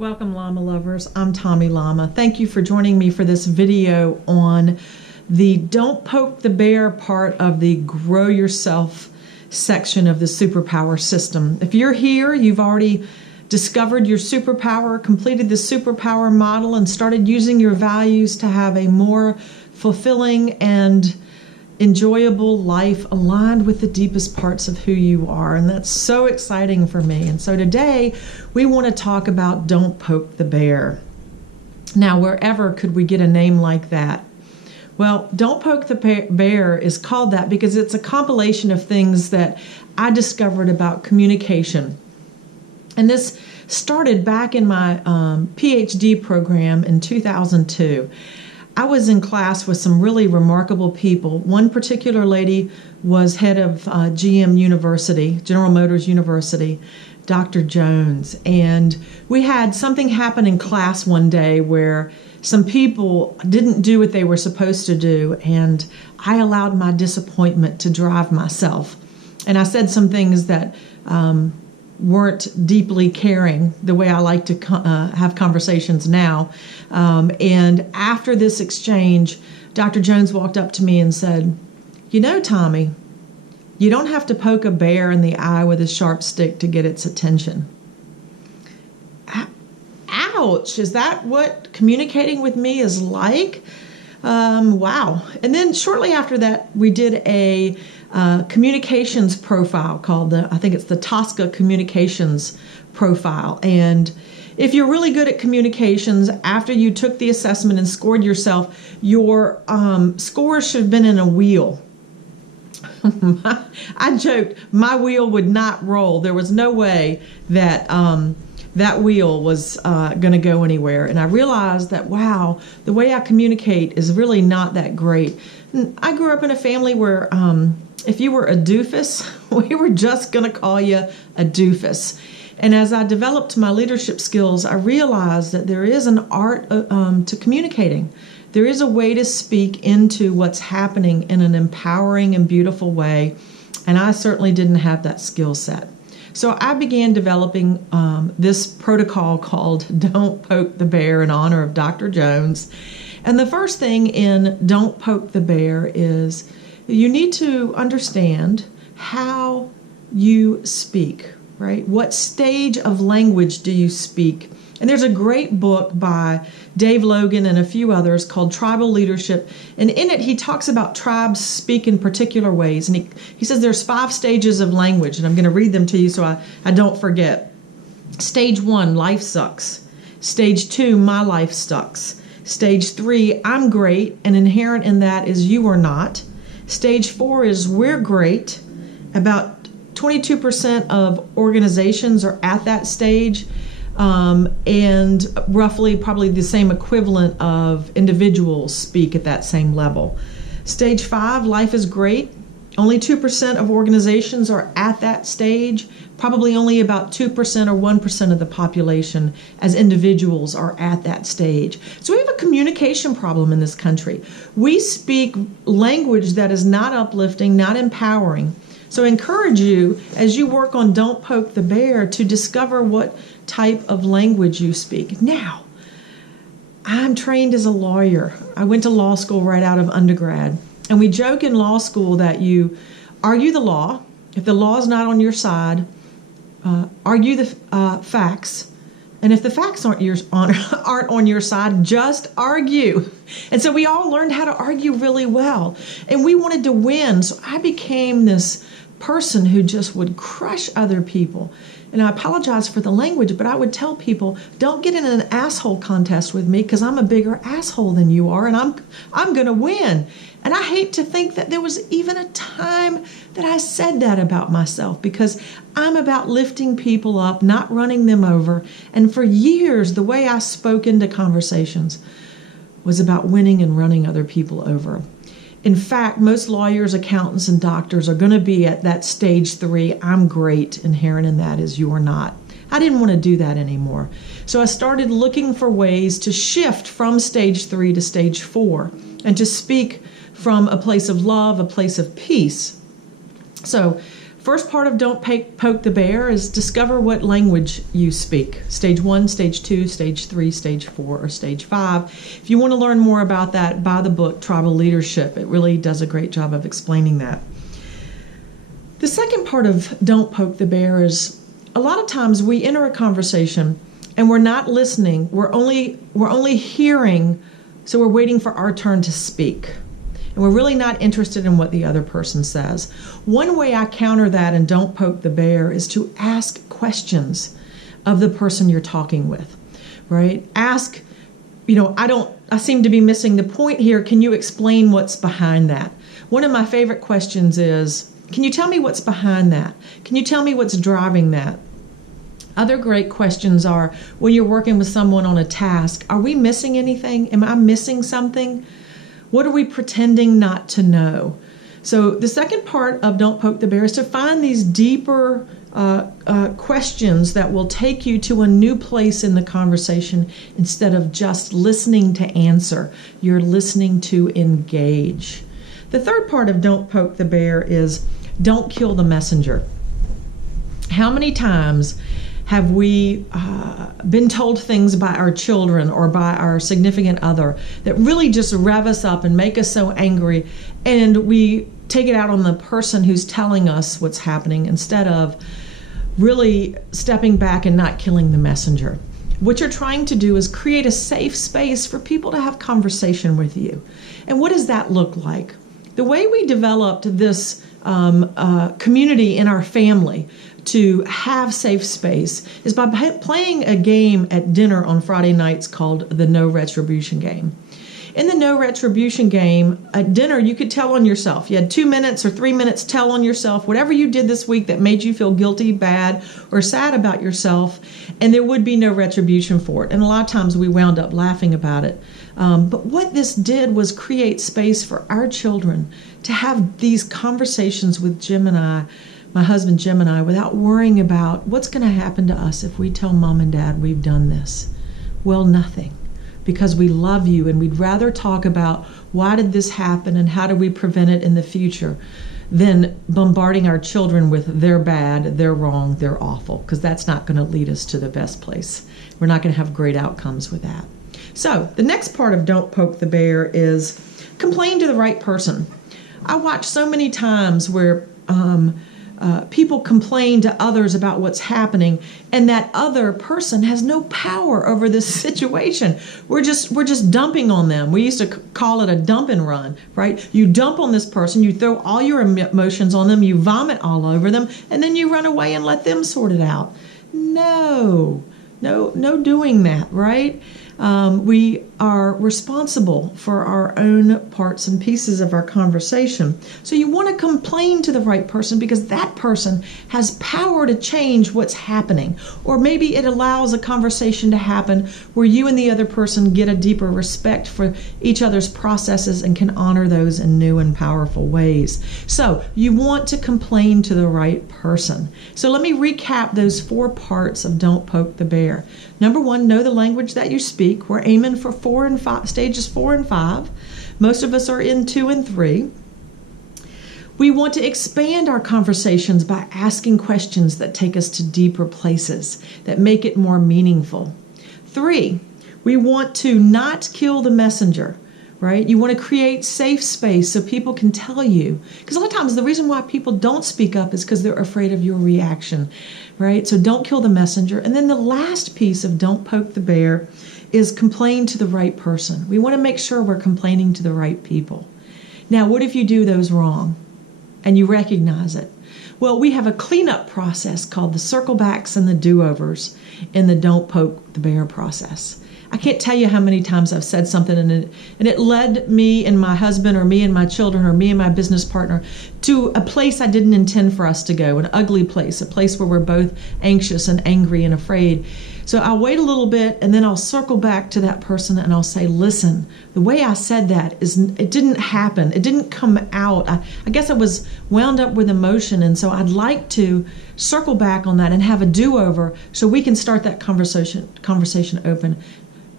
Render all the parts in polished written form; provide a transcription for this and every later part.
Welcome, llama lovers. I'm Tomi Llama. Thank you for joining me for this video on the Don't Poke the Bear part of the Grow Yourself section of the superpower system. If you're here, you've already discovered your superpower, completed the superpower model, and started using your values to have a more fulfilling and enjoyable life aligned with the deepest parts of who you are. And that's so exciting for me. And so today we want to talk about Don't Poke the Bear. Now, wherever could we get a name like that? Well, Don't Poke the Bear is called that because it's a compilation of things that I discovered about communication. And this started back in my PhD program in 2002. I was in class with some really remarkable people. One particular lady was head of GM University, General Motors University, Dr. Jones. And we had something happen in class one day where some people didn't do what they were supposed to do, and I allowed my disappointment to drive myself. And I said some things that weren't deeply caring the way I like to have conversations now. And after this exchange, Dr. Jones walked up to me and said, "You know, Tomi, you don't have to poke a bear in the eye with a sharp stick to get its attention." Ouch! Is that what communicating with me is like? Wow. And then shortly after that, we did a communications profile called I think it's the Tosca Communications Profile. And if you're really good at communications, after you took the assessment and scored yourself, your scores should have been in a wheel. I joked, my wheel would not roll. There was no way that that wheel was going to go anywhere. And I realized that, wow, the way I communicate is really not that great. And I grew up in a family where if you were a doofus, we were just going to call you a doofus. And as I developed my leadership skills, I realized that there is an art to communicating. There is a way to speak into what's happening in an empowering and beautiful way. And I certainly didn't have that skill set. So I began developing this protocol called Don't Poke the Bear in honor of Dr. Jones. And the first thing in Don't Poke the Bear is you need to understand how you speak, right? What stage of language do you speak? And there's a great book by Dave Logan and a few others called Tribal Leadership. And in it, he talks about tribes speak in particular ways. And he says there's 5 stages of language. And I'm going to read them to you so I don't forget. Stage 1, life sucks. Stage 2, my life sucks. Stage 3, I'm great. And inherent in that is you are not. Stage 4 is we're great. About 22% of organizations are at that stage. And roughly probably the same equivalent of individuals speak at that same level. Stage 5, life is great. Only 2% of organizations are at that stage. Probably only about 2% or 1% of the population as individuals are at that stage. So we have a communication problem in this country. We speak language that is not uplifting, not empowering. So I encourage you, as you work on Don't Poke the Bear, to discover what type of language you speak. Now, I'm trained as a lawyer. I went to law school right out of undergrad. And we joke in law school that you argue the law. If the law is not on your side, argue the facts. And if the facts aren't on your side, just argue. And so we all learned how to argue really well. And we wanted to win. So I became this person who just would crush other people. And I apologize for the language, but I would tell people, don't get in an asshole contest with me because I'm a bigger asshole than you are, and I'm going to win. And I hate to think that there was even a time that I said that about myself, because I'm about lifting people up, not running them over. And for years, the way I spoke into conversations was about winning and running other people over. In fact, most lawyers, accountants, and doctors are going to be at that stage 3, I'm great, inherent in that is you're not. I didn't want to do that anymore. So I started looking for ways to shift from stage 3 to stage 4 and to speak from a place of love, a place of peace. So First part of Don't Poke the Bear is discover what language you speak. Stage 1, Stage 2, Stage 3, Stage 4, or Stage 5. If you want to learn more about that, buy the book Tribal Leadership. It really does a great job of explaining that. The second part of Don't Poke the Bear is a lot of times we enter a conversation and we're not listening. We're only hearing, so we're waiting for our turn to speak. And we're really not interested in what the other person says. One way I counter that and Don't Poke the Bear is to ask questions of the person you're talking with, right? Ask, I seem to be missing the point here. Can you explain what's behind that? One of my favorite questions is, can you tell me what's behind that? Can you tell me what's driving that? Other great questions are, when you're working with someone on a task, are we missing anything? Am I missing something? What are we pretending not to know? So the second part of Don't Poke the Bear is to find these deeper questions that will take you to a new place in the conversation instead of just listening to answer. You're listening to engage. The third part of Don't Poke the Bear is don't kill the messenger. How many times have we been told things by our children or by our significant other that really just rev us up and make us so angry, and we take it out on the person who's telling us what's happening instead of really stepping back and not killing the messenger? What you're trying to do is create a safe space for people to have conversation with you. And what does that look like? The way we developed this community in our family to have safe space is by playing a game at dinner on Friday nights called the No Retribution game. In the No Retribution game, at dinner, you could tell on yourself. You had 2 minutes or 3 minutes, tell on yourself whatever you did this week that made you feel guilty, bad, or sad about yourself, and there would be no retribution for it. And a lot of times we wound up laughing about it. But what this did was create space for our children to have these conversations with Jim and I, my husband Jim and I, without worrying about what's going to happen to us if we tell Mom and Dad we've done this. Well, nothing, because we love you and we'd rather talk about why did this happen and how do we prevent it in the future than bombarding our children with they're bad, they're wrong, they're awful, because that's not going to lead us to the best place. We're not going to have great outcomes with that. So the next part of Don't Poke the Bear is complain to the right person. I watch so many times where people complain to others about what's happening, and that other person has no power over this situation. We're just dumping on them. We used to call it a dump and run, right? You dump on this person, you throw all your emotions on them, you vomit all over them, and then you run away and let them sort it out. No doing that, right? We are responsible for our own parts and pieces of our conversation. So you want to complain to the right person because that person has power to change what's happening. Or maybe it allows a conversation to happen where you and the other person get a deeper respect for each other's processes and can honor those in new and powerful ways. So you want to complain to the right person. So let me recap those 4 parts of Don't Poke the Bear. Number 1, know the language that you speak. We're aiming for stages 4 and 5. Most of us are in 2 and 3. We want to expand our conversations by asking questions that take us to deeper places, that make it more meaningful. 3, we want to not kill the messenger, right? You want to create safe space so people can tell you. Because a lot of times the reason why people don't speak up is because they're afraid of your reaction, right? So don't kill the messenger. And then the last piece of Don't Poke the Bear is complain to the right person. We want to make sure we're complaining to the right people. Now, what if you do those wrong and you recognize it? Well, we have a cleanup process called the circle backs and the do-overs in the Don't Poke the Bear process. I can't tell you how many times I've said something and it led me and my husband or me and my children or me and my business partner to a place I didn't intend for us to go, an ugly place, a place where we're both anxious and angry and afraid. So I'll wait a little bit and then I'll circle back to that person and I'll say, listen, the way I said that it didn't happen. It didn't come out. I guess I was wound up with emotion, and so I'd like to circle back on that and have a do-over so we can start that conversation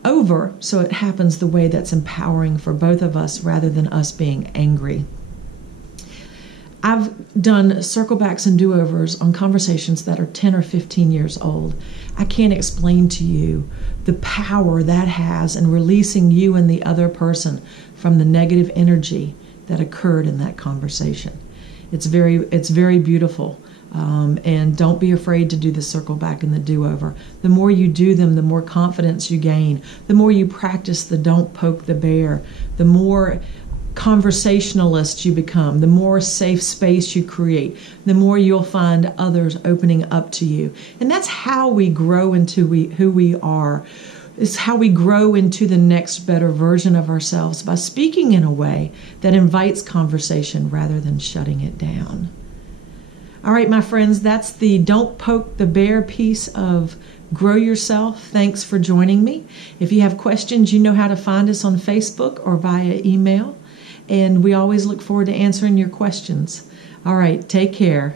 over so it happens the way that's empowering for both of us rather than us being angry. I've done circle backs and do-overs on conversations that are 10 or 15 years old. I can't explain to you the power that has in releasing you and the other person from the negative energy that occurred in that conversation. It's very beautiful. And don't be afraid to do the circle back and the do-over. The more you do them, the more confidence you gain. The more you practice the don't poke the bear, the more conversationalist you become, the more safe space you create, the more you'll find others opening up to you. And that's how we grow into who we are. It's how we grow into the next better version of ourselves, by speaking in a way that invites conversation rather than shutting it down. All right, my friends, that's the Don't Poke the Bear piece of Grow Yourself. Thanks for joining me. If you have questions, you know how to find us on Facebook or via email. And we always look forward to answering your questions. All right, take care.